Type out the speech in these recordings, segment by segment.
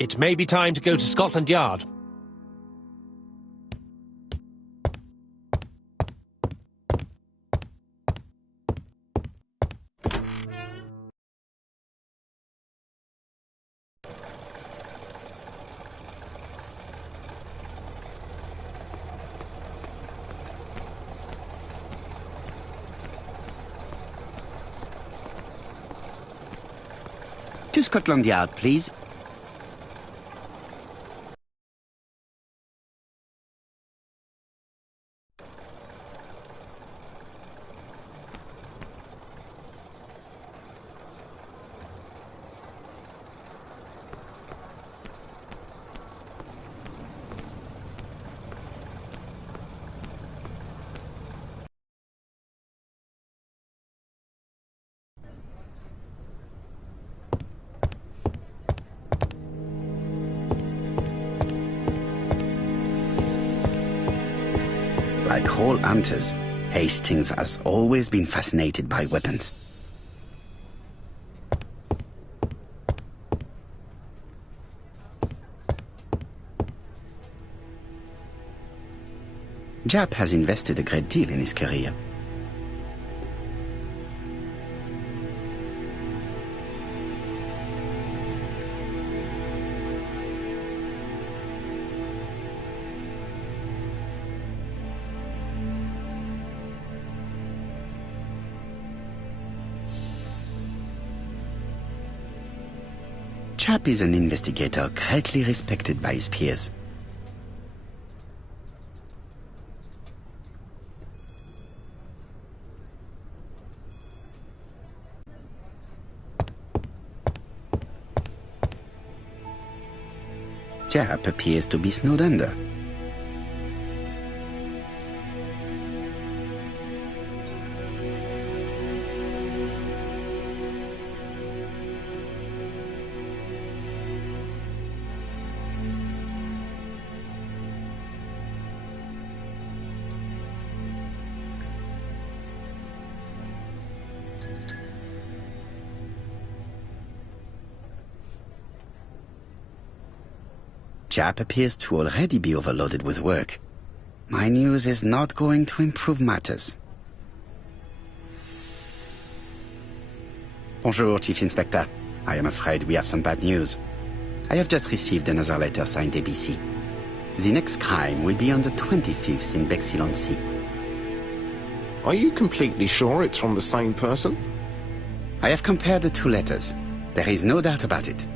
It may be time to go to Scotland Yard. To Scotland Yard, please. Like all hunters, Hastings has always been fascinated by weapons. Japp has invested a great deal in his career. Japp is an investigator greatly respected by his peers. Japp appears to be snowed under. Japp appears to already be overloaded with work. My news is not going to improve matters. Bonjour, Chief Inspector. I am afraid we have some bad news. I have just received another letter signed ABC. The next crime will be on the 25th in Bexhill-on-Sea. Are you completely sure it's from the same person? I have compared the two letters. There is no doubt about it.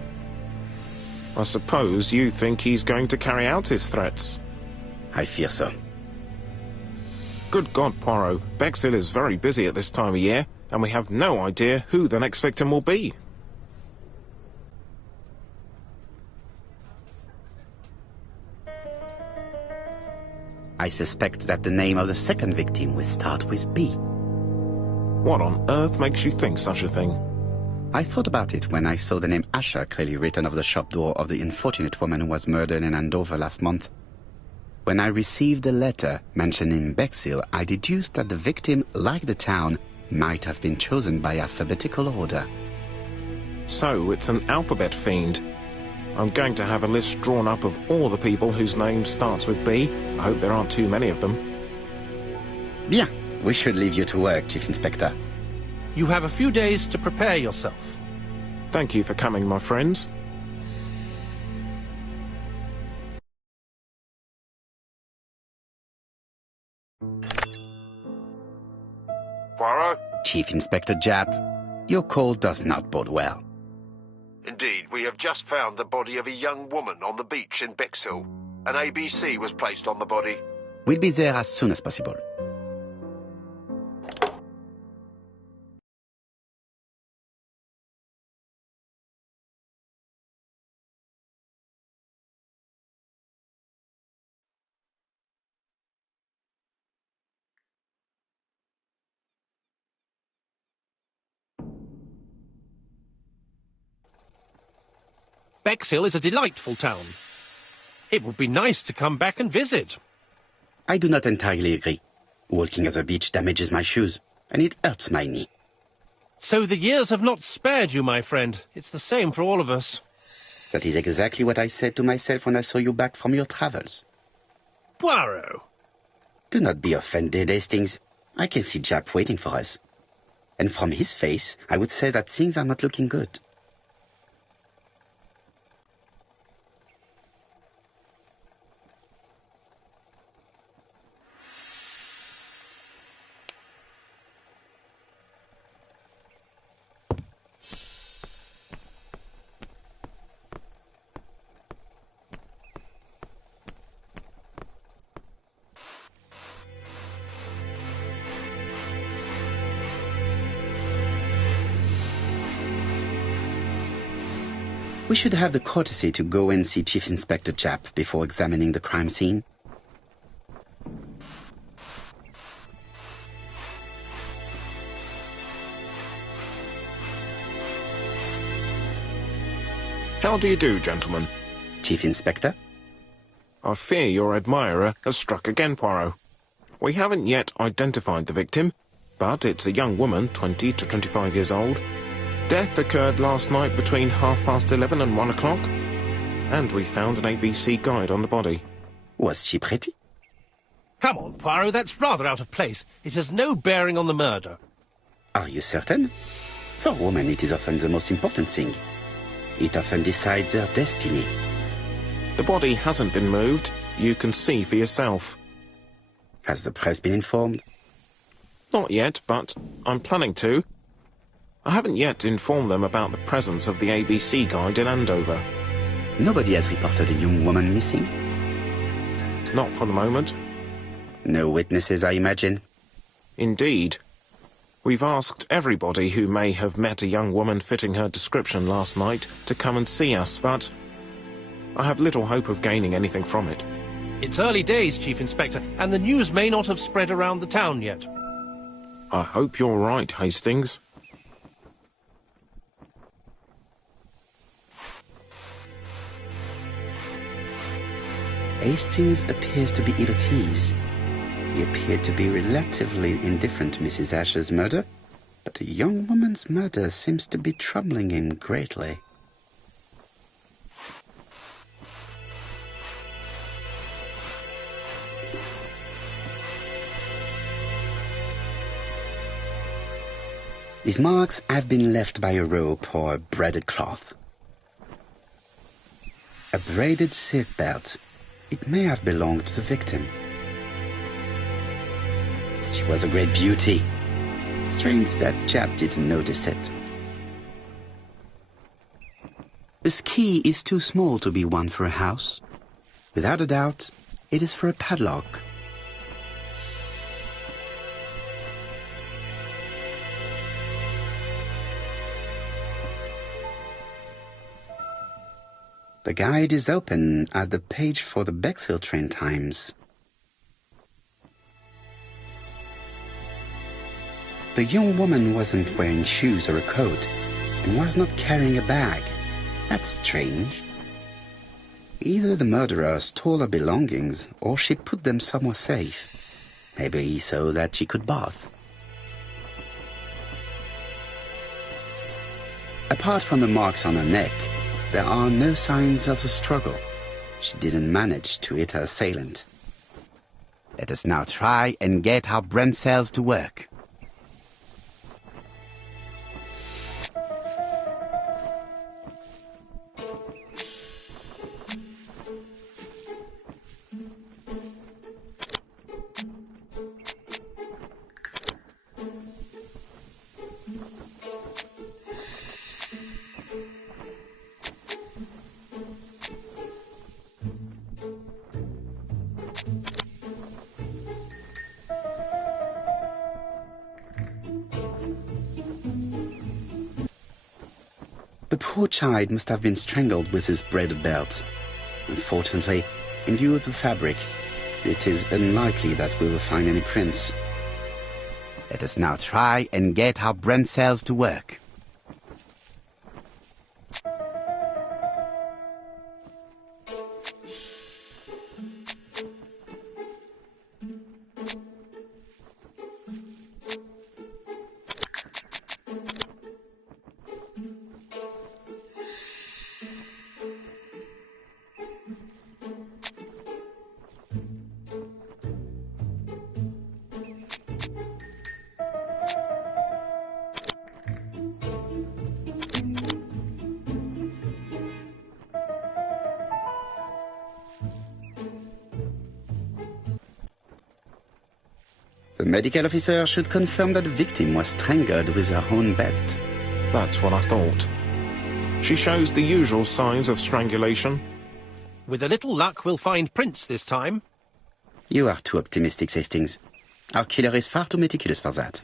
I suppose you think he's going to carry out his threats. I fear so. Good God, Poirot. Bexhill is very busy at this time of year, and we have no idea who the next victim will be. I suspect that the name of the second victim will start with B. What on earth makes you think such a thing? I thought about it when I saw the name Asher clearly written over the shop door of the unfortunate woman who was murdered in Andover last month. When I received a letter mentioning Bexhill, I deduced that the victim, like the town, might have been chosen by alphabetical order. So it's an alphabet fiend. I'm going to have a list drawn up of all the people whose name starts with B. I hope there aren't too many of them. Bien. We should leave you to work, Chief Inspector. You have a few days to prepare yourself. Thank you for coming, my friends. Poirot? Chief Inspector Japp, your call does not bode well. Indeed, we have just found the body of a young woman on the beach in Bexhill. An ABC was placed on the body. We'll be there as soon as possible. Bexhill is a delightful town. It would be nice to come back and visit. I do not entirely agree. Walking at the beach damages my shoes, and it hurts my knee. So the years have not spared you, my friend. It's the same for all of us. That is exactly what I said to myself when I saw you back from your travels. Poirot! Do not be offended, Hastings. I can see Japp waiting for us. And from his face, I would say that things are not looking good. We should have the courtesy to go and see Chief Inspector Japp before examining the crime scene. How do you do, gentlemen? Chief Inspector? I fear your admirer has struck again, Poirot. We haven't yet identified the victim, but it's a young woman, 20 to 25 years old. Death occurred last night between 11:30 and 1 o'clock, and we found an ABC guide on the body. Was she pretty? Come on, Poirot, that's rather out of place. It has no bearing on the murder. Are you certain? For a woman, it is often the most important thing. It often decides their destiny. The body hasn't been moved. You can see for yourself. Has the press been informed? Not yet, but I'm planning to. I haven't yet informed them about the presence of the ABC guide in Andover. Nobody has reported a young woman missing? Not for the moment. No witnesses, I imagine. Indeed. We've asked everybody who may have met a young woman fitting her description last night to come and see us, but I have little hope of gaining anything from it. It's early days, Chief Inspector, and the news may not have spread around the town yet. I hope you're right, Hastings. Hastings appears to be ill at ease. He appeared to be relatively indifferent to Mrs. Asher's murder, but a young woman's murder seems to be troubling him greatly. His marks have been left by a rope or a braided cloth. A braided silk belt. It may have belonged to the victim. She was a great beauty. Strange that Japp didn't notice it. This key is too small to be one for a house. Without a doubt, it is for a padlock. The guide is open at the page for the Bexhill train times. The young woman wasn't wearing shoes or a coat and was not carrying a bag. That's strange. Either the murderer stole her belongings or she put them somewhere safe. Maybe so that she could bath. Apart from the marks on her neck, there are no signs of the struggle. She didn't manage to hit her assailant. Let us now try and get our brain cells to work. The poor child must have been strangled with his braided belt. Unfortunately, in view of the fabric, it is unlikely that we will find any prints. Let us now try and get our brain cells to work. The medical officer should confirm that the victim was strangled with her own belt. That's what I thought. She shows the usual signs of strangulation. With a little luck, we'll find prints this time. You are too optimistic, Hastings. Our killer is far too meticulous for that.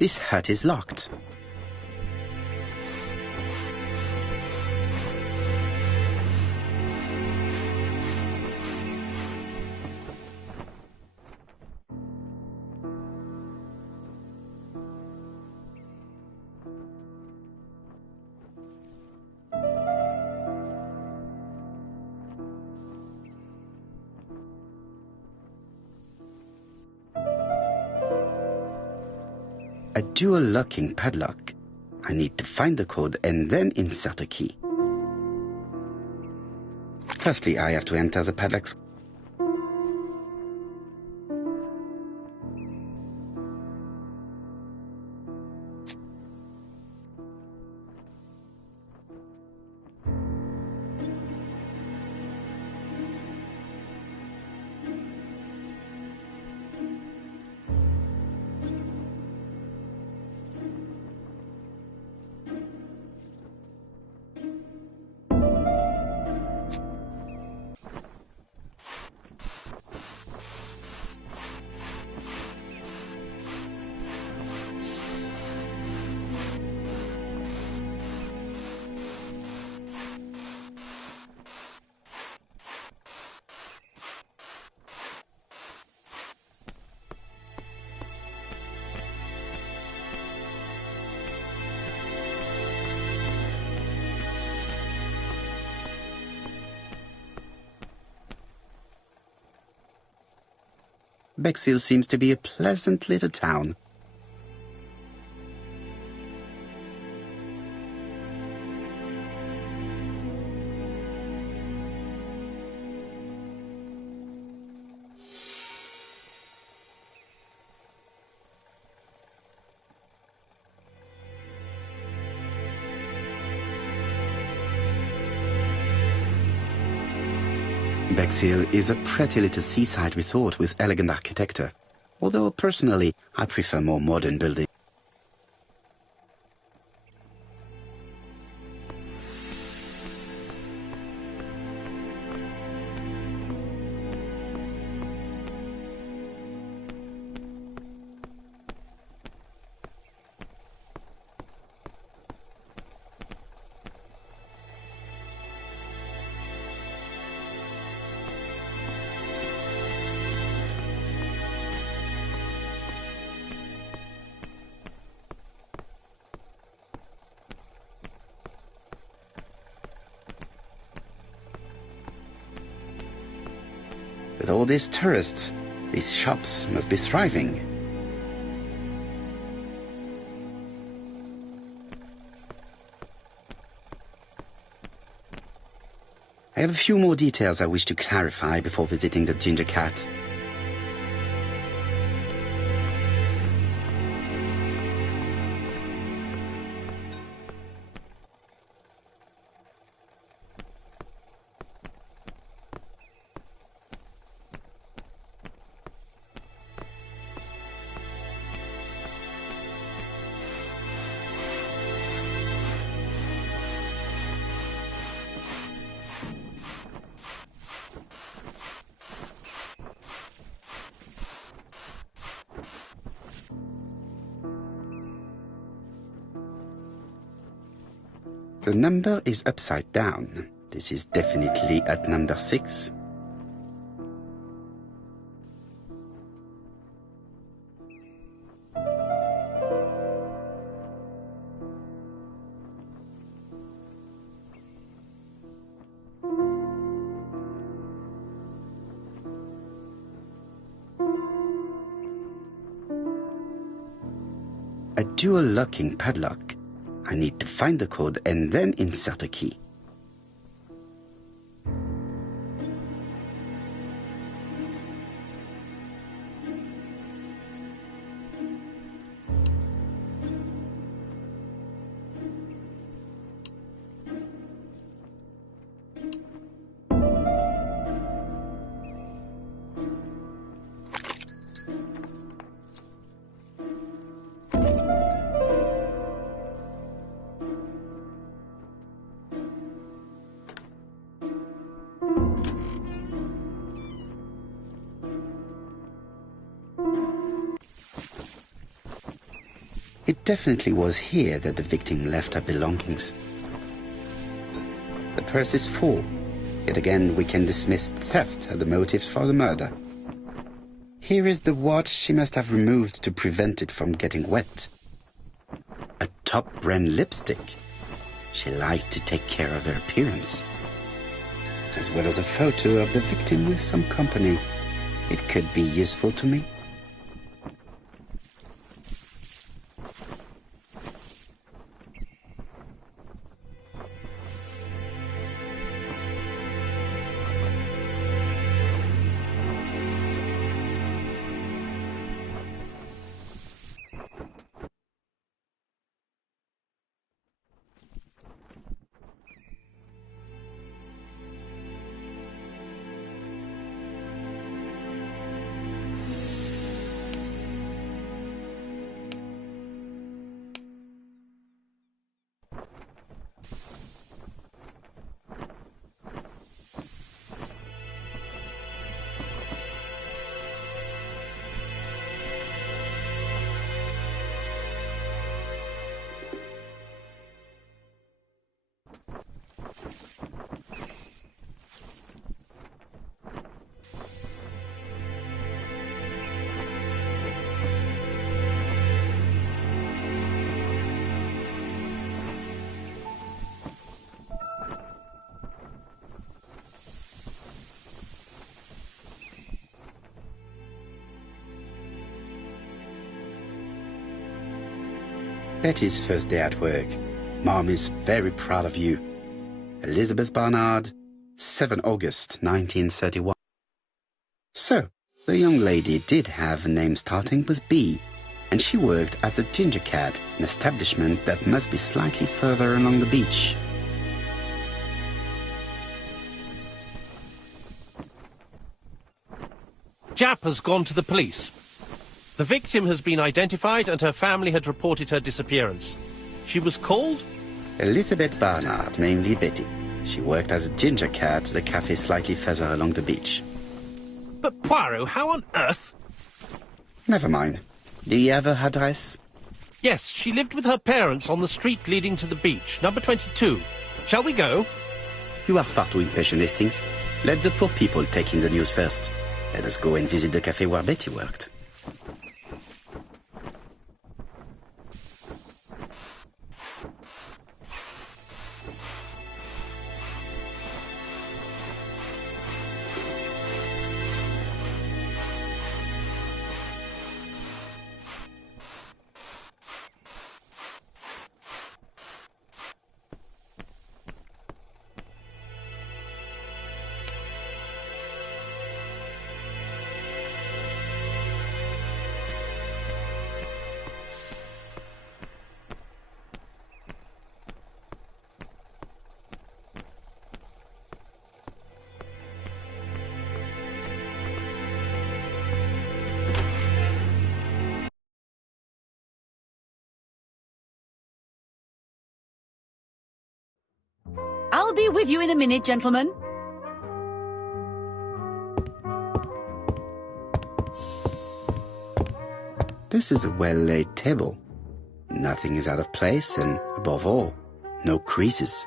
This hut is locked. A dual locking padlock. I need to find the code and then insert a key. Firstly, I have to enter the padlock's. Bexhill seems to be a pleasant little town. Bexhill is a pretty little seaside resort with elegant architecture, although personally I prefer more modern buildings. With all these tourists, these shops must be thriving. I have a few more details I wish to clarify before visiting the Ginger Cat. The number is upside down. This is definitely at number 6. a dual locking padlock. I need to find the code and then insert a key. It definitely was here that the victim left her belongings. The purse is full. Yet again, we can dismiss theft as the motive for the murder. Here is the watch she must have removed to prevent it from getting wet. A top-brand lipstick. She liked to take care of her appearance. As well as a photo of the victim with some company. It could be useful to me. Betty's first day at work. Mom is very proud of you. Elizabeth Barnard, 7 August 1931. So, the young lady did have a name starting with B, and she worked as a ginger cat, an establishment that must be slightly further along the beach. Jap has gone to the police. The victim has been identified and her family had reported her disappearance. She was called? Elizabeth Barnard, namely Betty. She worked as a ginger cat at the cafe slightly further along the beach. But Poirot, how on earth? Never mind. Do you have her address? Yes, she lived with her parents on the street leading to the beach, number 22. Shall we go? You are far too impatient, Hastings. Let the poor people take in the news first. Let us go and visit the cafe where Betty worked. I'll be with you in a minute, gentlemen. This is a well-laid table. Nothing is out of place and, above all, no creases.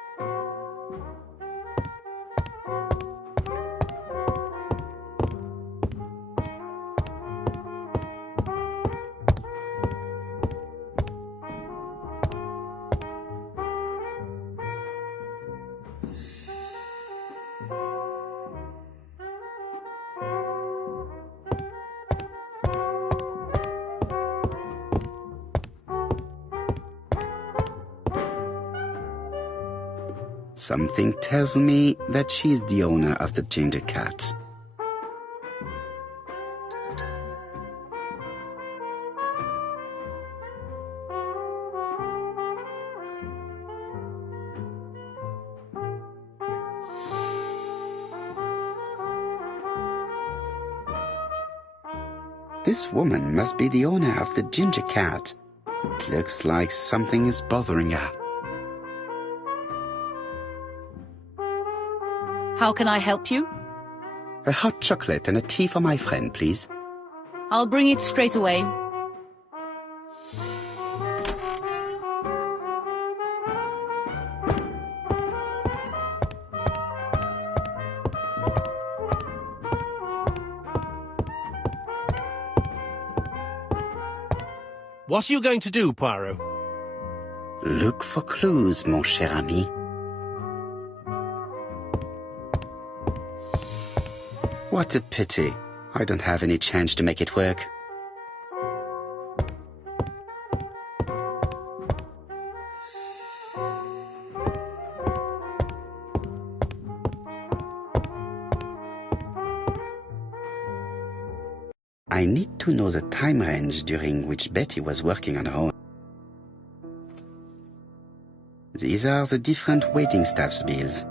Something tells me that she's the owner of the ginger cat. This woman must be the owner of the ginger cat. It looks like something is bothering her. How can I help you? A hot chocolate and a tea for my friend, please. I'll bring it straight away. What are you going to do, Poirot? Look for clues, mon cher ami. What a pity. I don't have any change to make it work. I need to know the time range during which Betty was working on her own. These are the different waiting staff's bills.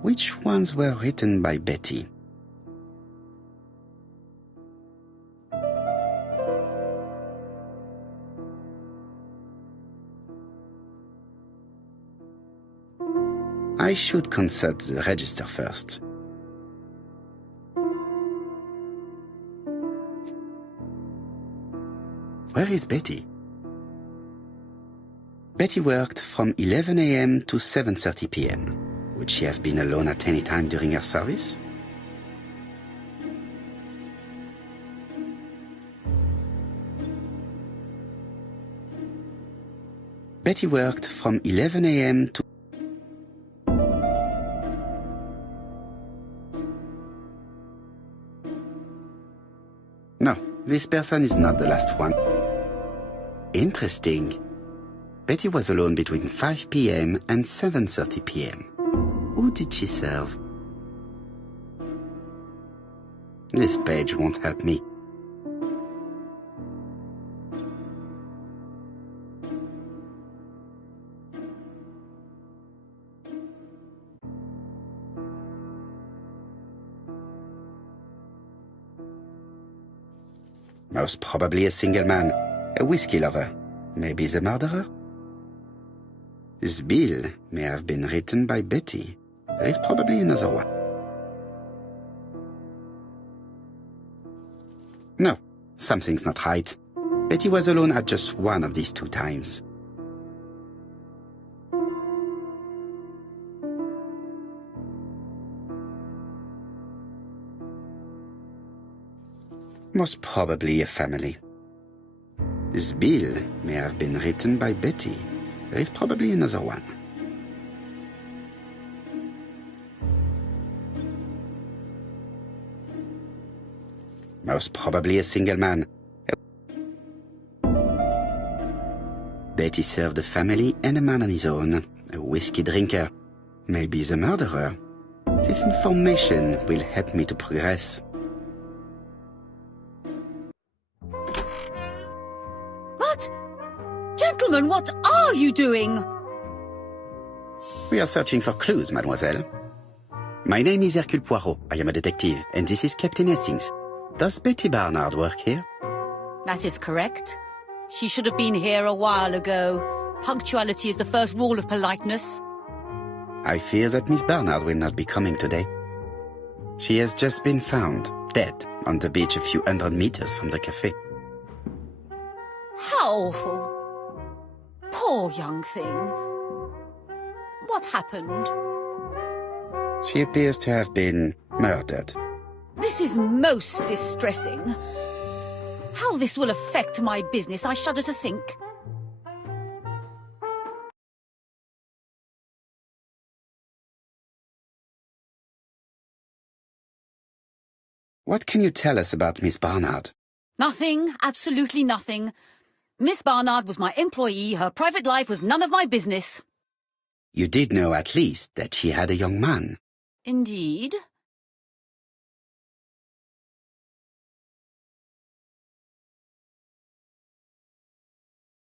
Which ones were written by Betty? I should consult the register first. Where is Betty? Betty worked from 11 a.m. to 7:30 p.m. Would she have been alone at any time during her service? Betty worked from 11 a.m. to... No, this person is not the last one. Interesting. Betty was alone between 5 p.m. and 7:30 p.m. Who did she serve? This page won't help me. Most probably a single man, a whiskey lover, maybe the murderer. This bill may have been written by Betty. There is probably another one. No, something's not right. Betty was alone at just one of these two times. Most probably a family. This bill may have been written by Betty. There is probably another one. Most probably a single man. Betty served a family and a man on his own, a whiskey drinker, maybe the murderer. This information will help me to progress. Gentlemen, what are you doing? We are searching for clues, mademoiselle. My name is Hercule Poirot. I am a detective, and this is Captain Hastings. Does Betty Barnard work here? That is correct. She should have been here a while ago. Punctuality is the first rule of politeness. I fear that Miss Barnard will not be coming today. She has just been found, dead, on the beach a few hundred meters from the cafe. How awful. Poor young thing. What happened? She appears to have been murdered. This is most distressing. How this will affect my business, I shudder to think. What can you tell us about Miss Barnard? Nothing, absolutely nothing. Miss Barnard was my employee. Her private life was none of my business. You did know at least that she had a young man. Indeed.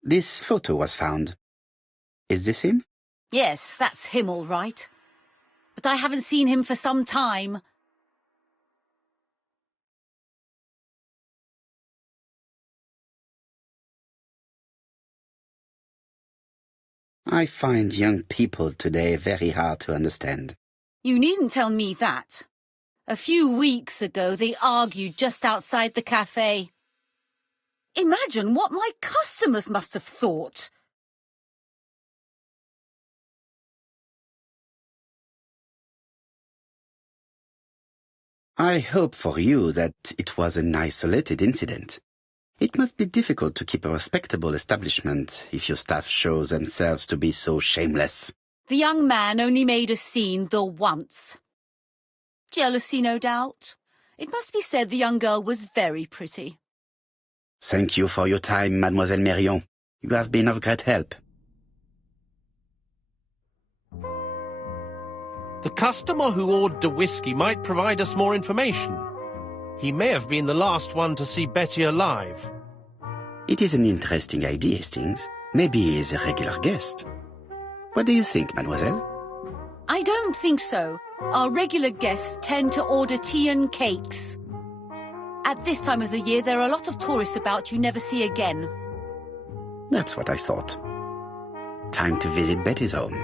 This photo was found. Is this him? Yes, that's him all right. But I haven't seen him for some time. I find young people today very hard to understand. You needn't tell me that. A few weeks ago, they argued just outside the cafe. Imagine what my customers must have thought. I hope for you that it was an isolated incident. It must be difficult to keep a respectable establishment if your staff show themselves to be so shameless. The young man only made a scene the once. Jealousy, no doubt. It must be said the young girl was very pretty. Thank you for your time, Mademoiselle Mérion. You have been of great help. The customer who ordered the whiskey might provide us more information. He may have been the last one to see Betty alive. It is an interesting idea, Hastings. Maybe he is a regular guest. What do you think, mademoiselle? I don't think so. Our regular guests tend to order tea and cakes. At this time of the year, there are a lot of tourists about you never see again. That's what I thought. Time to visit Betty's home.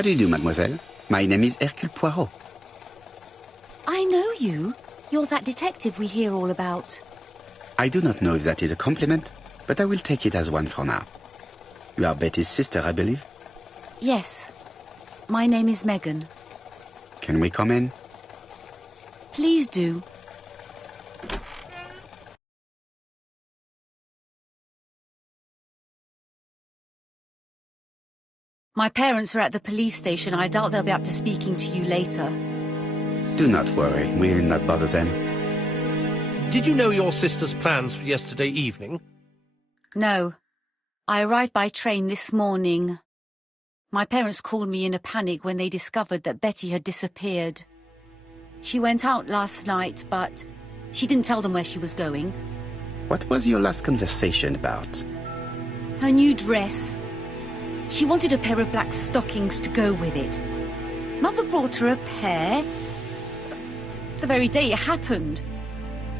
How do you do, mademoiselle? My name is Hercule Poirot. I know you. You're that detective we hear all about. I do not know if that is a compliment, but I will take it as one for now. You are Betty's sister, I believe? Yes. My name is Megan. Can we come in? Please do. My parents are at the police station. I doubt they'll be up to speaking to you later. Do not worry, we will not bother them. Did you know your sister's plans for yesterday evening? No. I arrived by train this morning. My parents called me in a panic when they discovered that Betty had disappeared. She went out last night, but she didn't tell them where she was going. What was your last conversation about? Her new dress. She wanted a pair of black stockings to go with it. Mother brought her a pair. The very day it happened.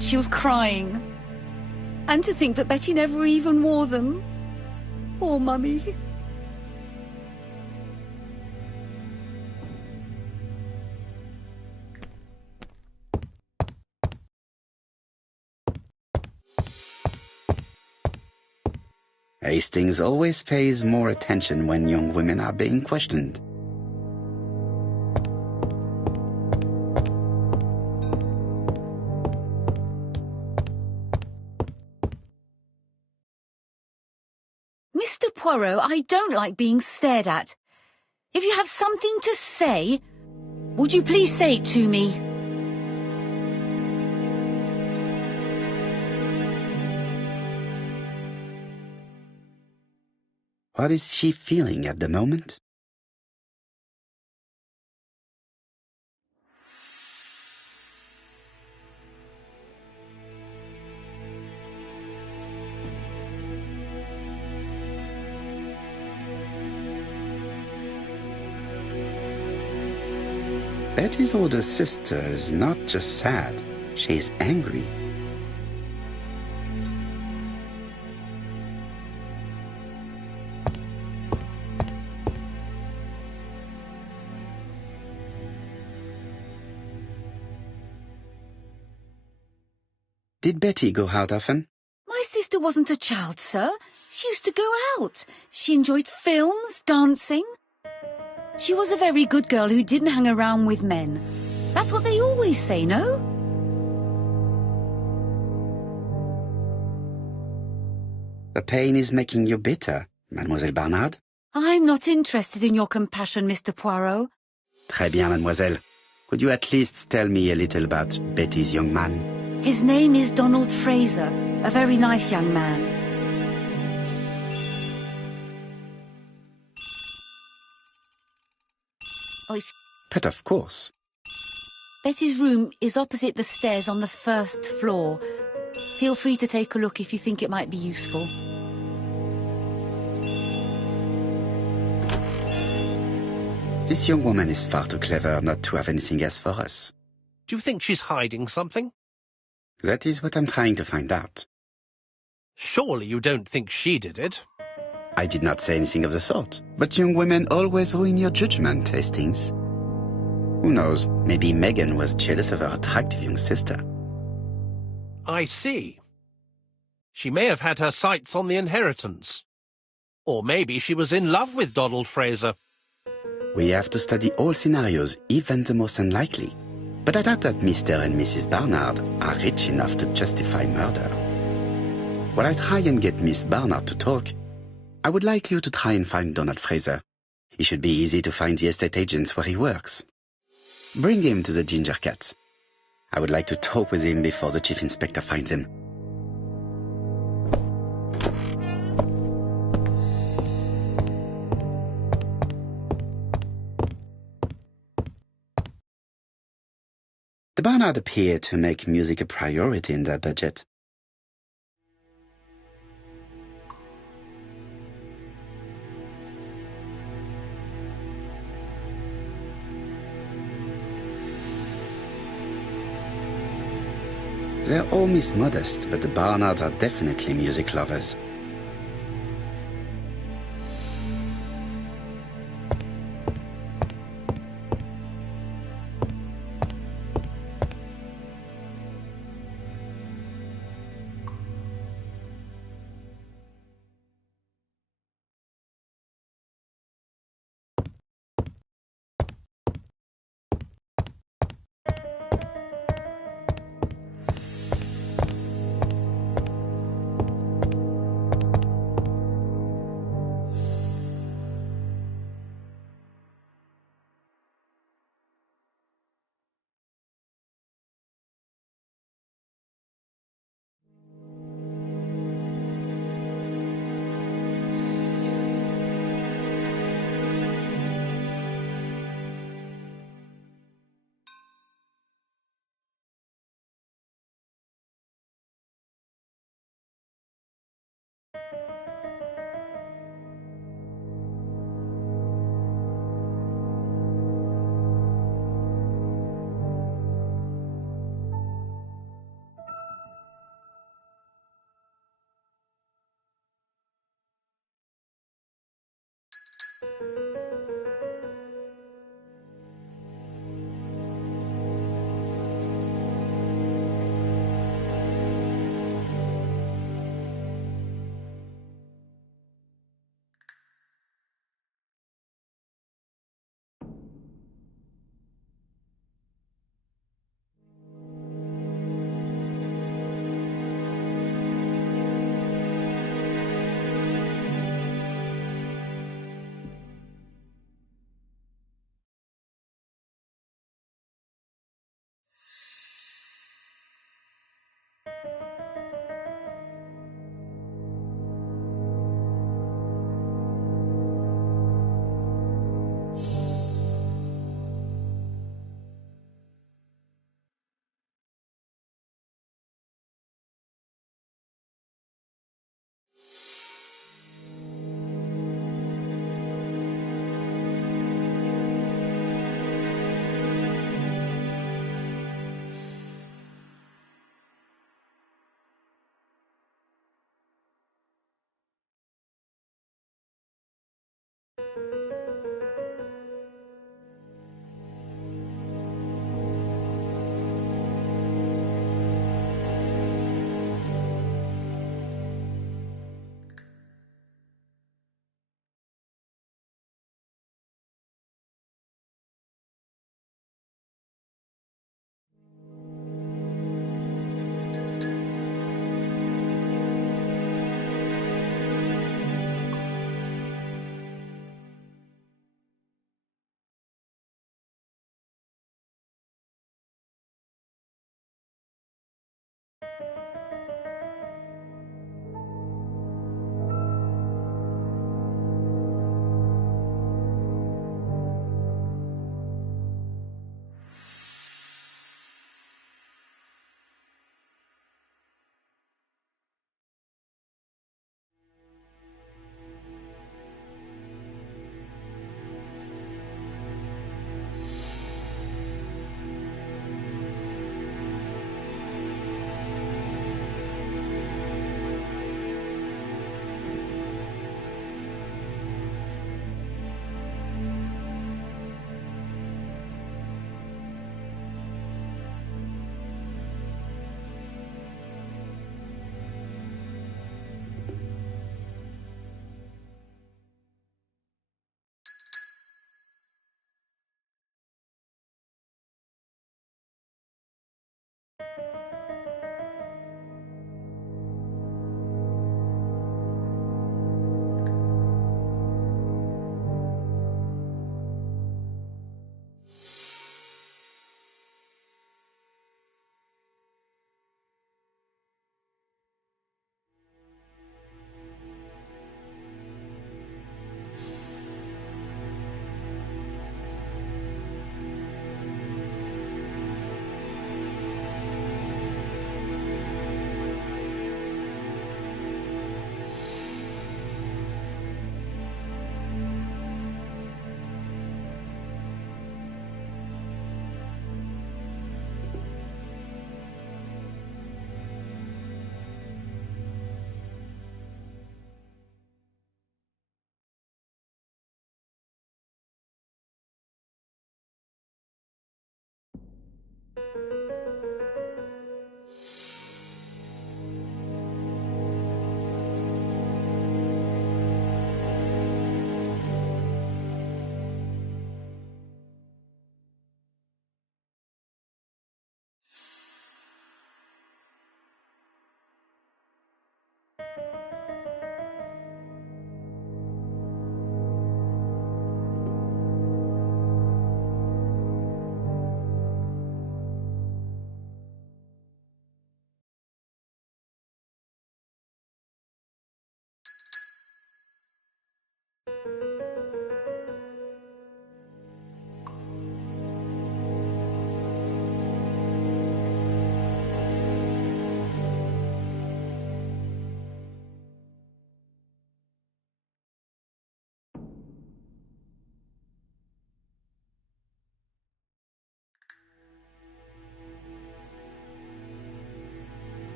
She was crying. And to think that Betty never even wore them. Poor Mummy. Hastings always pays more attention when young women are being questioned. Mr. Poirot, I don't like being stared at. If you have something to say, would you please say it to me? What is she feeling at the moment? Betty's older sister is not just sad, she is angry. Did Betty go out often? My sister wasn't a child, sir. She used to go out. She enjoyed films, dancing. She was a very good girl who didn't hang around with men. That's what they always say, no? The pain is making you bitter, Mademoiselle Barnard. I'm not interested in your compassion, Mr. Poirot. Très bien, mademoiselle. Could you at least tell me a little about Betty's young man? His name is Donald Fraser, a very nice young man. Oh, But of course. Betty's room is opposite the stairs on the first floor. Feel free to take a look if you think it might be useful. This young woman is far too clever not to have anything else for us. Do you think she's hiding something? That is what I'm trying to find out. Surely you don't think she did it? I did not say anything of the sort. But young women always ruin your judgment, Hastings. Who knows, maybe Megan was jealous of her attractive young sister. I see. She may have had her sights on the inheritance. Or maybe she was in love with Donald Fraser. We have to study all scenarios, even the most unlikely. But I doubt that Mr. and Mrs. Barnard are rich enough to justify murder. While I try and get Miss Barnard to talk, I would like you to try and find Donald Fraser. It should be easy to find the estate agents where he works. Bring him to the Ginger Cat. I would like to talk with him before the Chief Inspector finds him. The Barnard appear to make music a priority in their budget. Their home is modest, but the Barnards are definitely music lovers.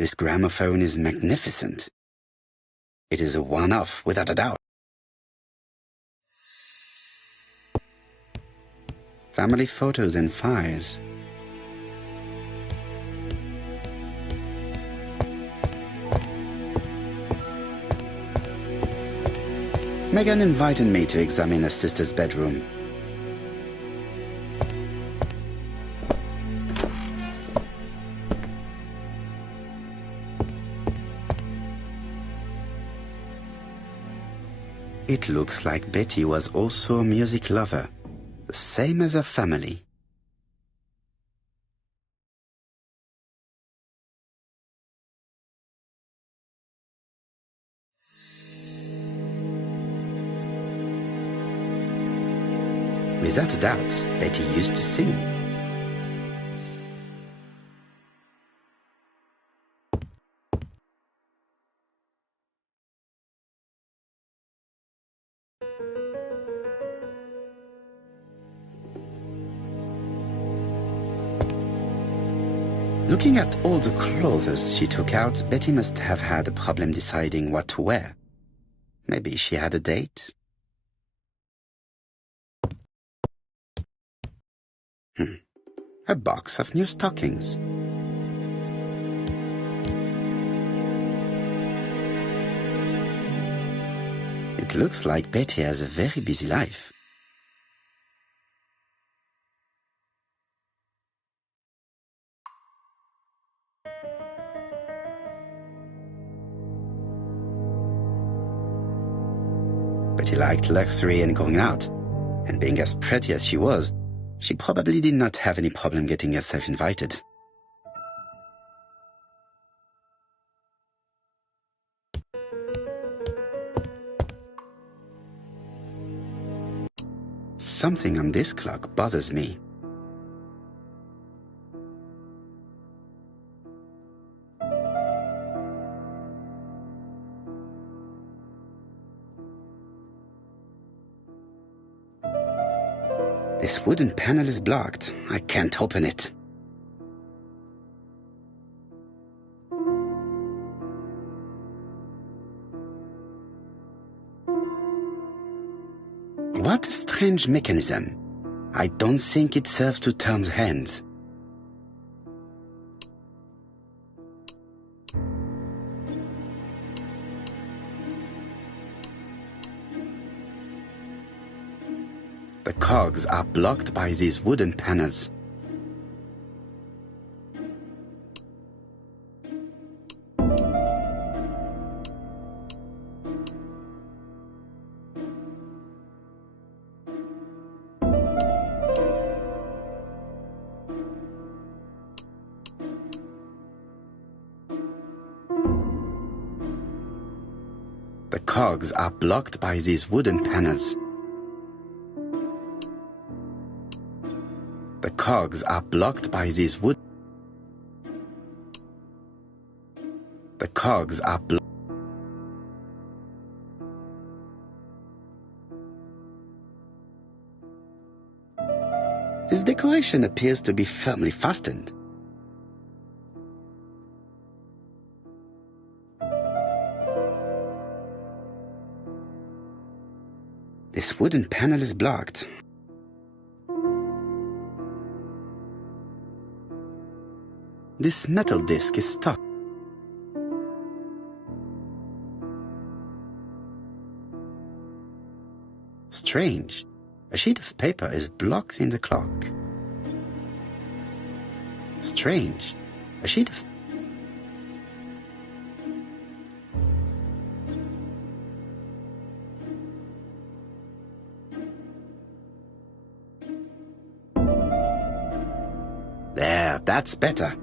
This gramophone is magnificent. It is a one-off, without a doubt. Family photos and files. Megan invited me to examine her sister's bedroom. It looks like Betty was also a music lover, the same as her family. Without a doubt, Betty used to sing. Looking at all the clothes she took out, Betty must have had a problem deciding what to wear. Maybe she had a date? A box of new stockings. It looks like Betty has a very busy life. Betty liked luxury and going out, and being as pretty as she was, she probably did not have any problem getting herself invited. Something on this clock bothers me. This wooden panel is blocked. I can't open it. What a strange mechanism. I don't think it serves to turn the hands. The cogs are blocked by these wooden panels. The cogs are blocked by these wooden panels. The cogs are blocked by these wood. The cogs are blocked. This decoration appears to be firmly fastened. This wooden panel is blocked. This metal disc is stuck. Strange. A sheet of paper is blocked in the clock. Strange. A sheet of... There, that's better.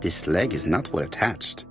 This leg is not well attached.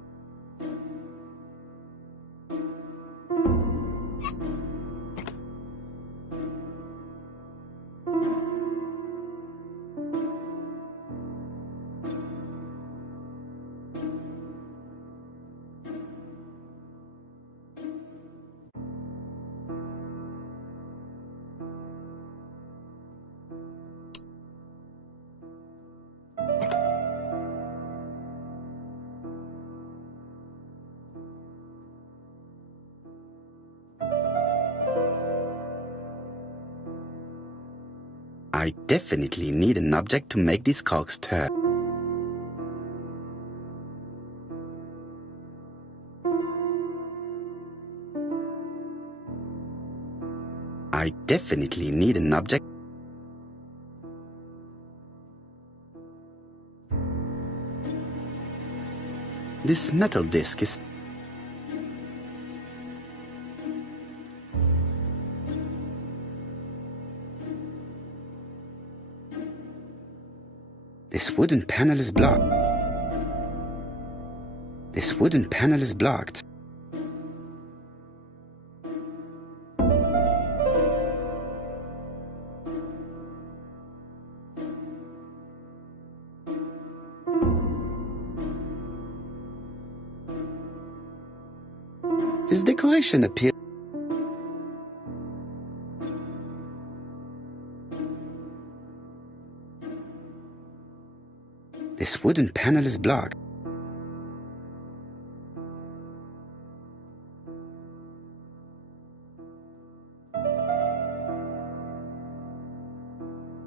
I definitely need an object to make this cork stir. I definitely need an object. This metal disc is... This wooden panel is blocked. This wooden panel is blocked. This decoration appears... This wooden panel is blocked.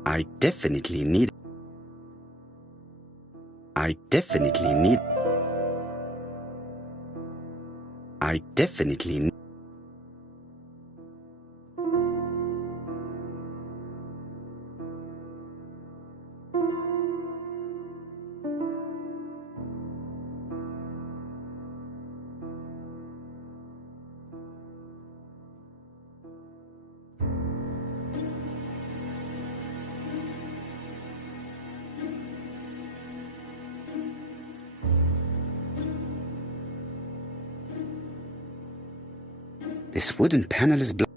I definitely need... I definitely need... I definitely need... This wooden panel is blocked.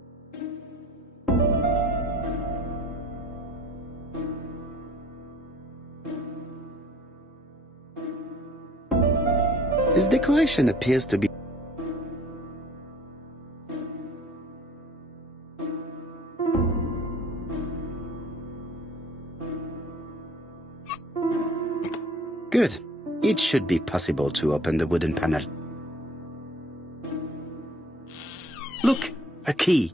This decoration appears to be... Good. It should be possible to open the wooden panel. Look, a key.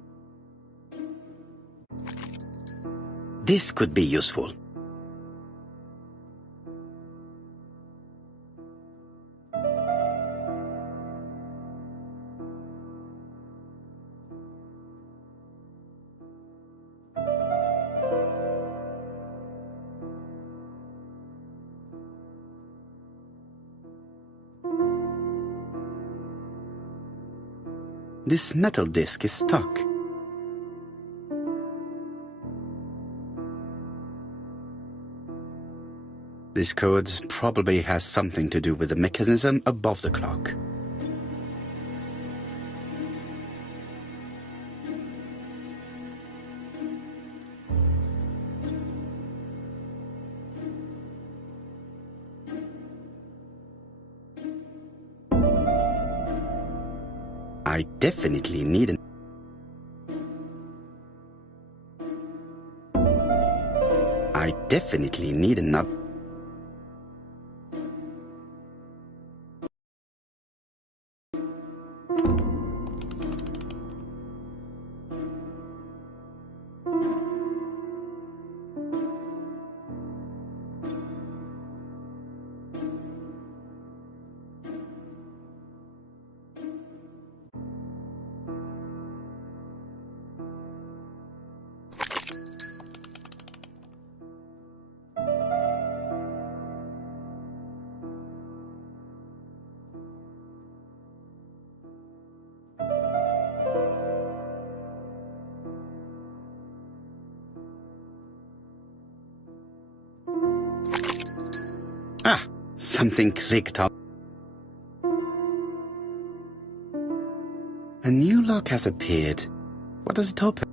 This could be useful. This metal disc is stuck. This code probably has something to do with the mechanism above the clock. I definitely need an... I definitely need an up... Ah, something clicked on. A new lock has appeared. What does it open?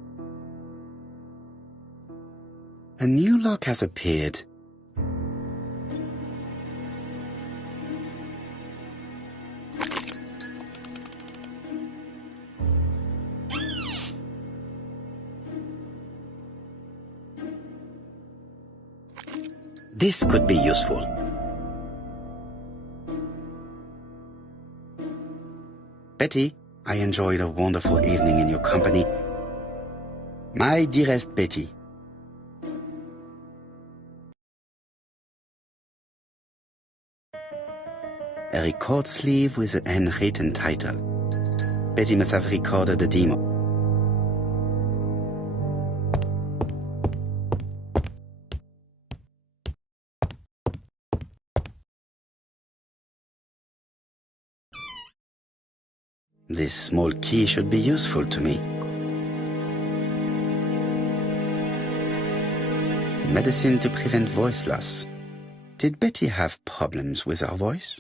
A new lock has appeared. This could be useful. Betty, I enjoyed a wonderful evening in your company. My dearest Betty. A record sleeve with a handwritten title. Betty must have recorded the demo. This small key should be useful to me. Medicine to prevent voice loss. Did Betty have problems with her voice?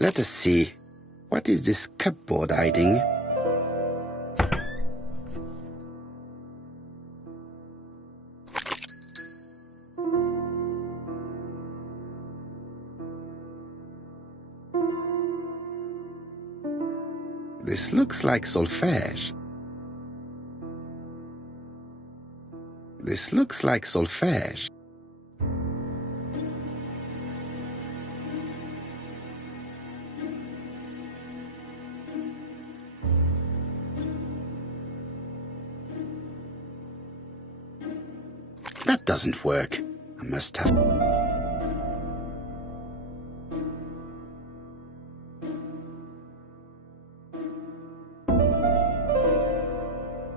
Let us see. What is this cupboard hiding? This looks like solfège. This looks like solfège. That doesn't work. I must have...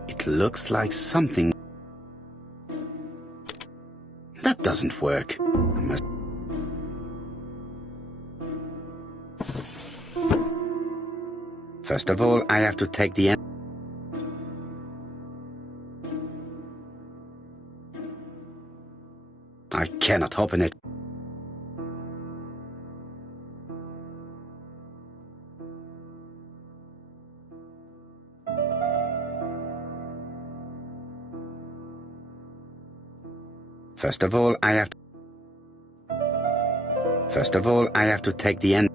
It looks like something... That doesn't work. I must... First of all, I have to take the end... I cannot open it. First of all, I have to take the end.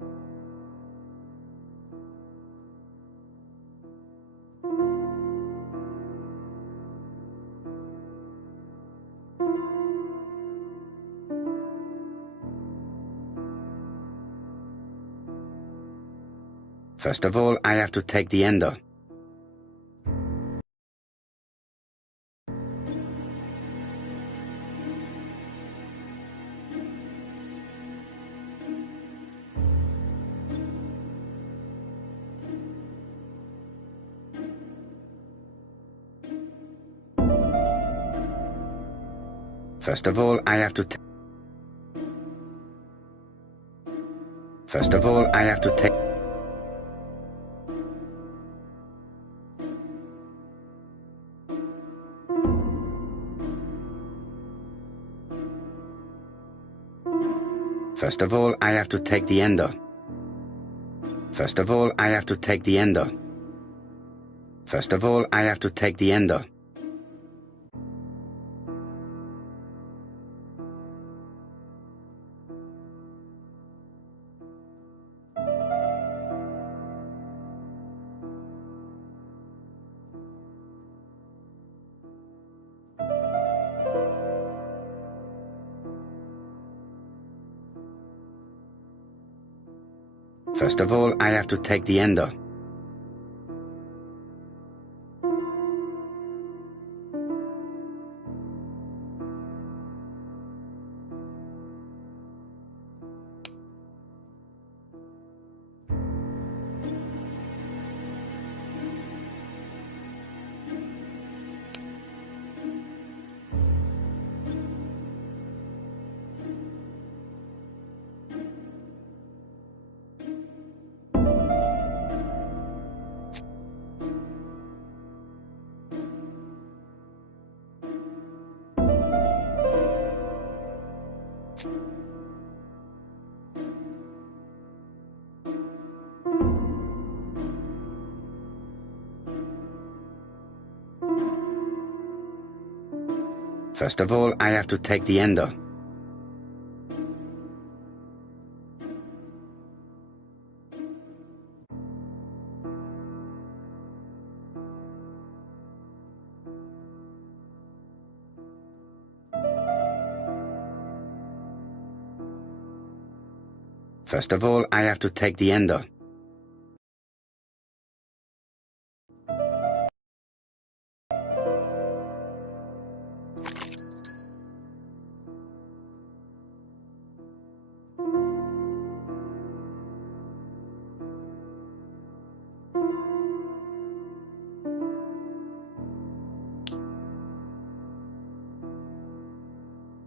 First of all, I have to take the ender. First of all, I have to take... First of all, I have to take... First of all, I have to take the ender. First of all, I have to take the ender. First of all, I have to take the ender. First of all, I have to take the ender. First of all, I have to take the ender. First of all, I have to take the ender.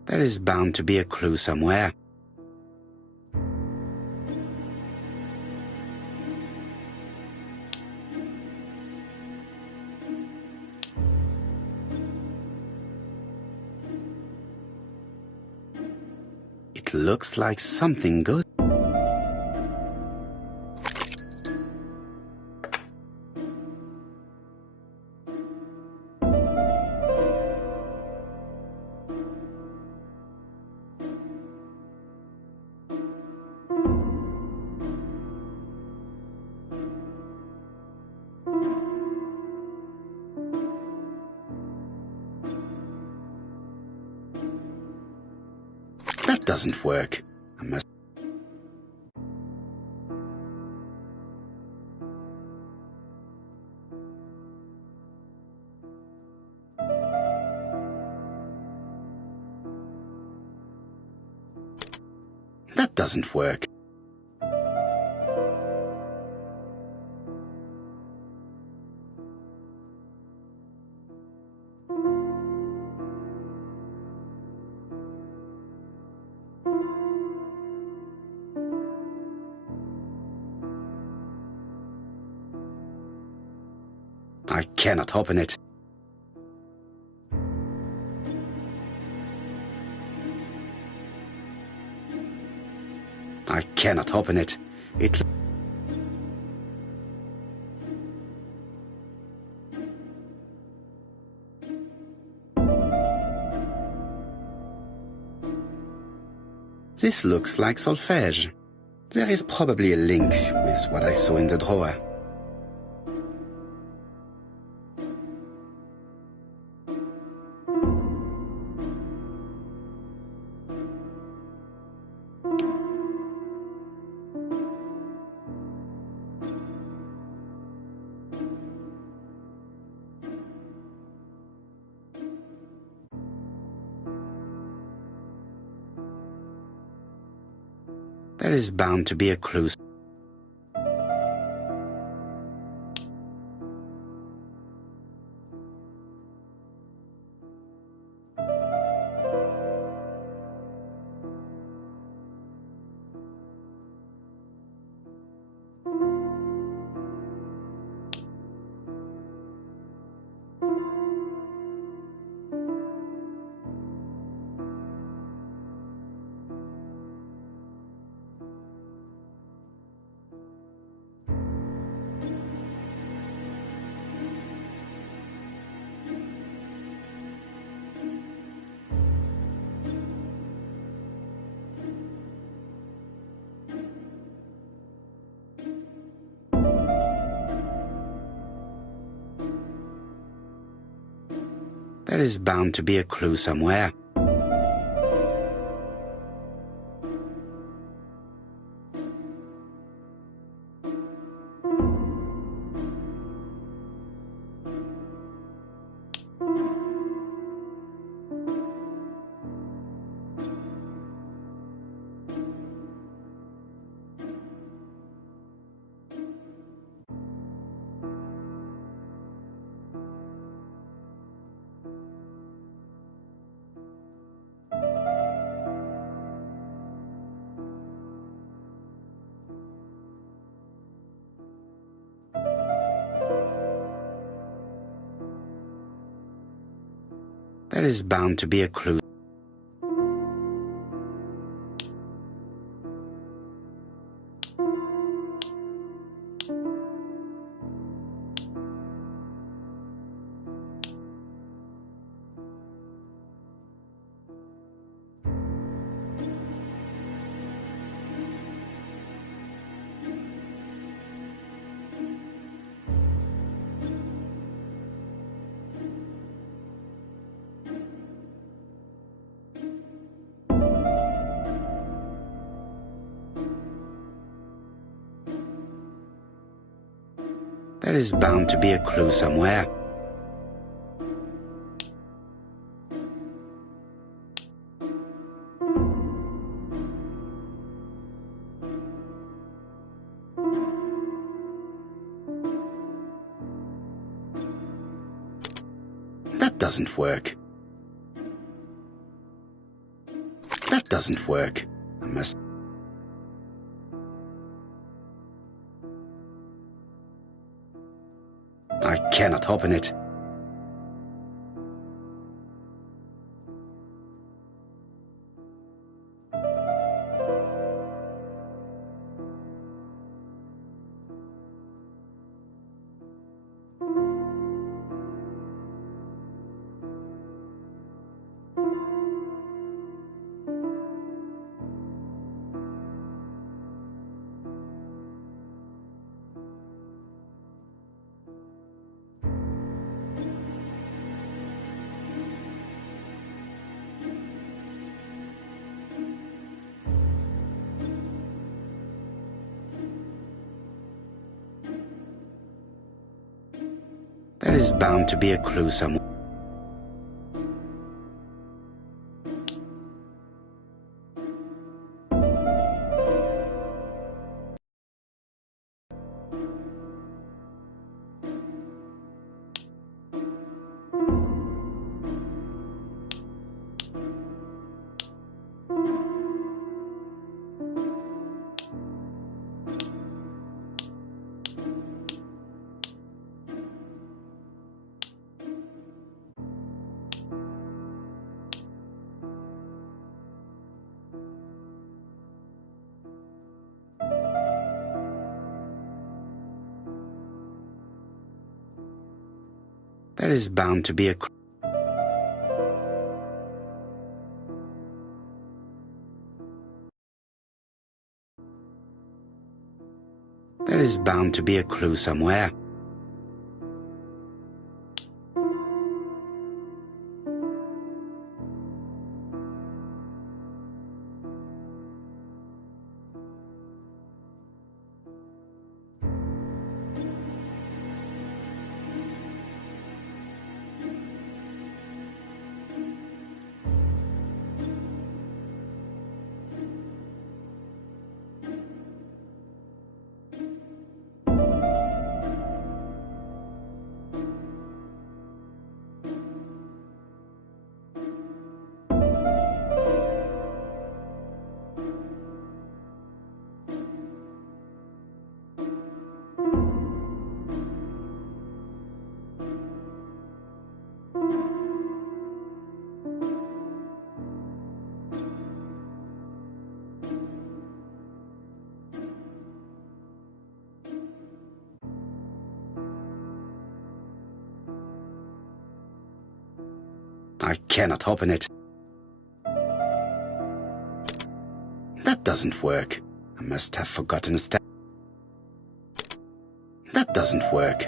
There is bound to be a clue somewhere. It looks like something goes. That doesn't work. I must. That doesn't work. I cannot open it. I cannot open it. It... This looks like solfège. There is probably a link with what I saw in the drawer. There is bound to be a clue. There is bound to be a clue somewhere. There is bound to be a clue. There is bound to be a clue somewhere. That doesn't work. That doesn't work. I must... I cannot open it. There is bound to be a clue somewhere. There is bound to be a clue. There is bound to be a clue somewhere. I cannot open it. That doesn't work. I must have forgotten a step. That doesn't work.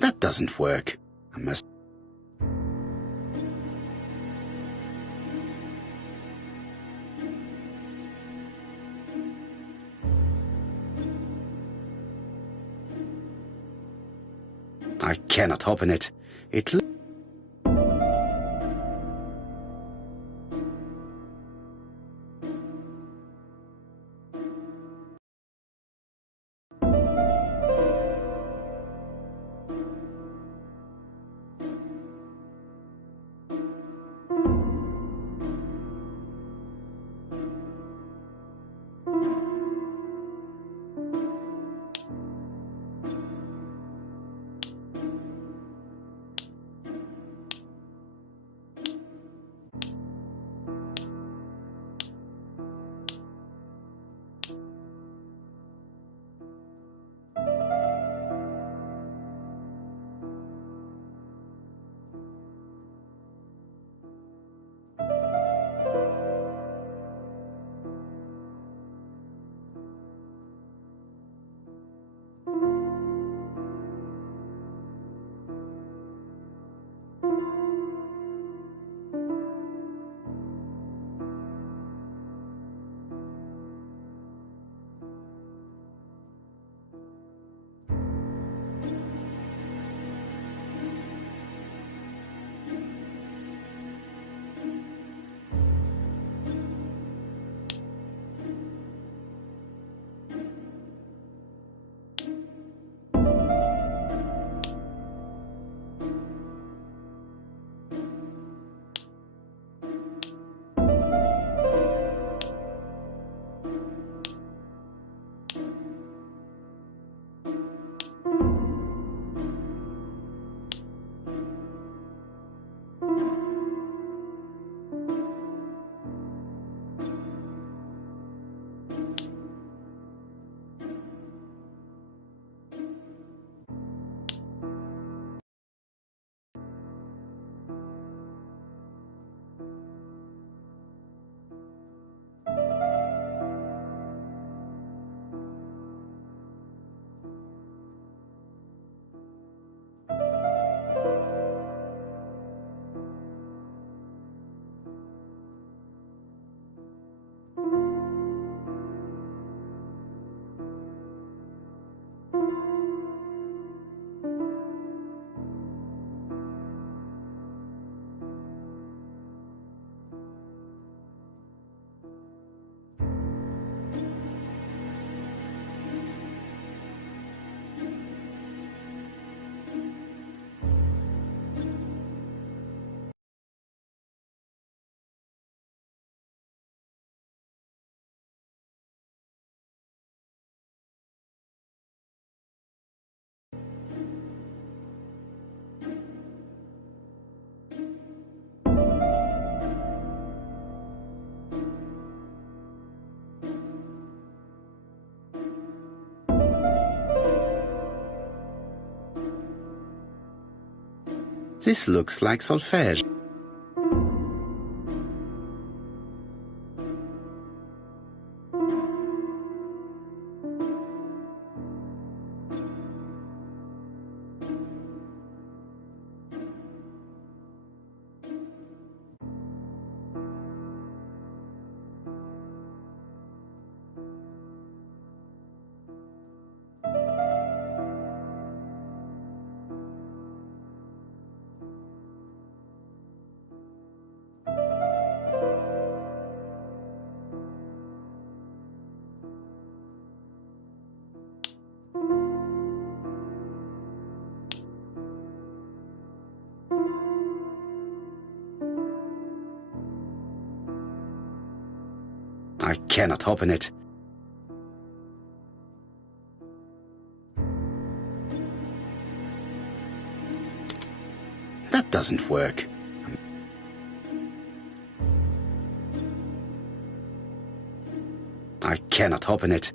That doesn't work. I must... I cannot open it. It... This looks like solfège. I cannot open it. That doesn't work. I cannot open it.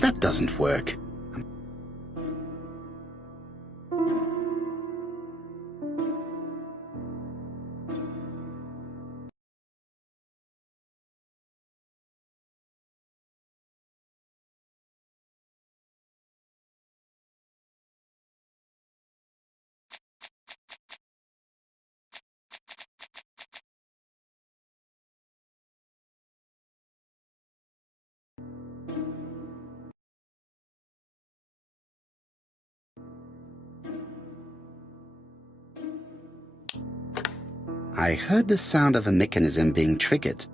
That doesn't work. I heard the sound of a mechanism being triggered.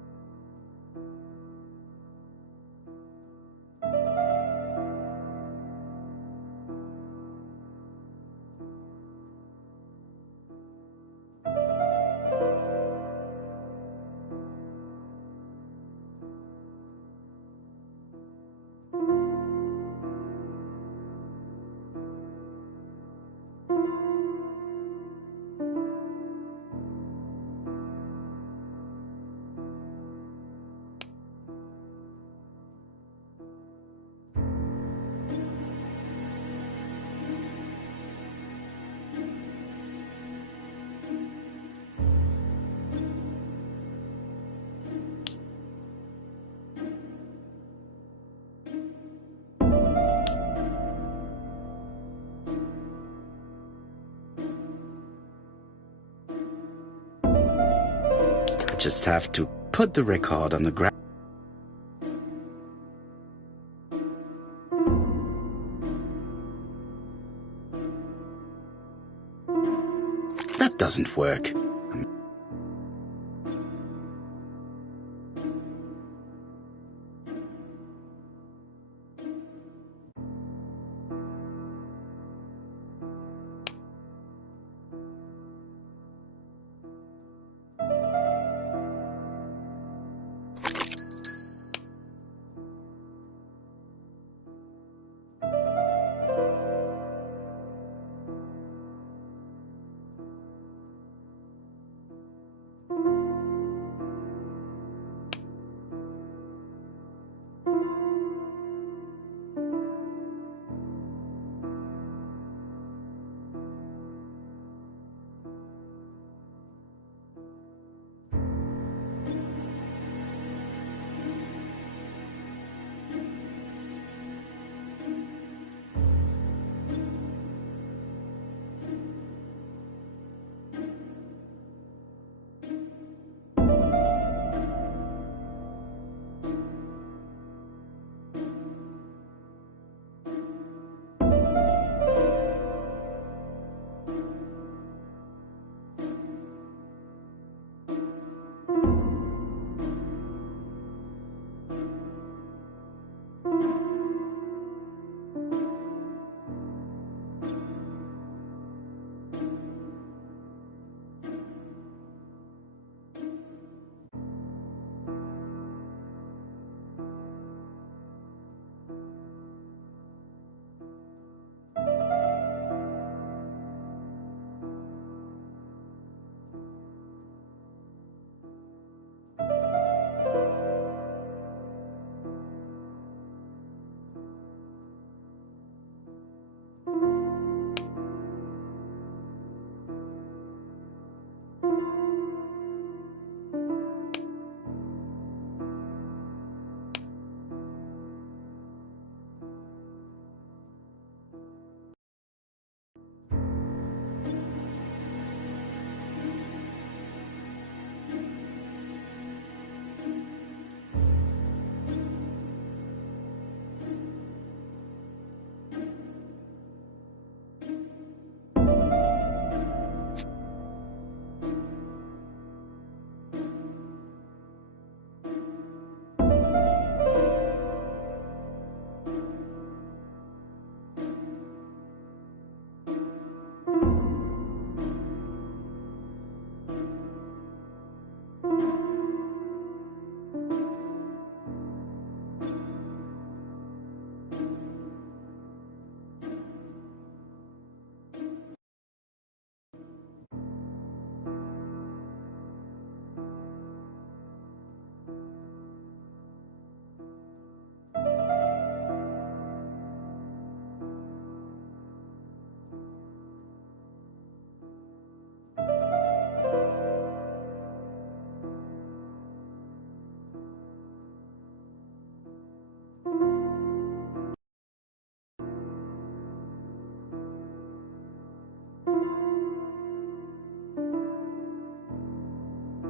I just have to put the record on the ground. That doesn't work.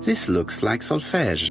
This looks like solfège.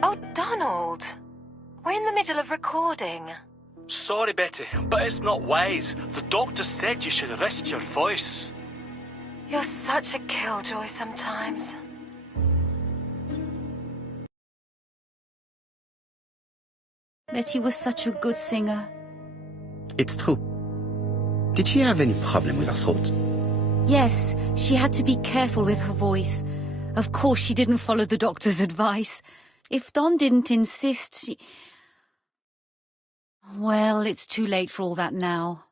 Oh, Donald! We're in the middle of recording. Sorry, Betty, but it's not wise. The doctor said you should risk your voice. You're such a killjoy sometimes. Betty was such a good singer. It's true. Did she have any problem with her throat? Yes, she had to be careful with her voice. Of course, she didn't follow the doctor's advice. If Don didn't insist, she... Well, it's too late for all that now.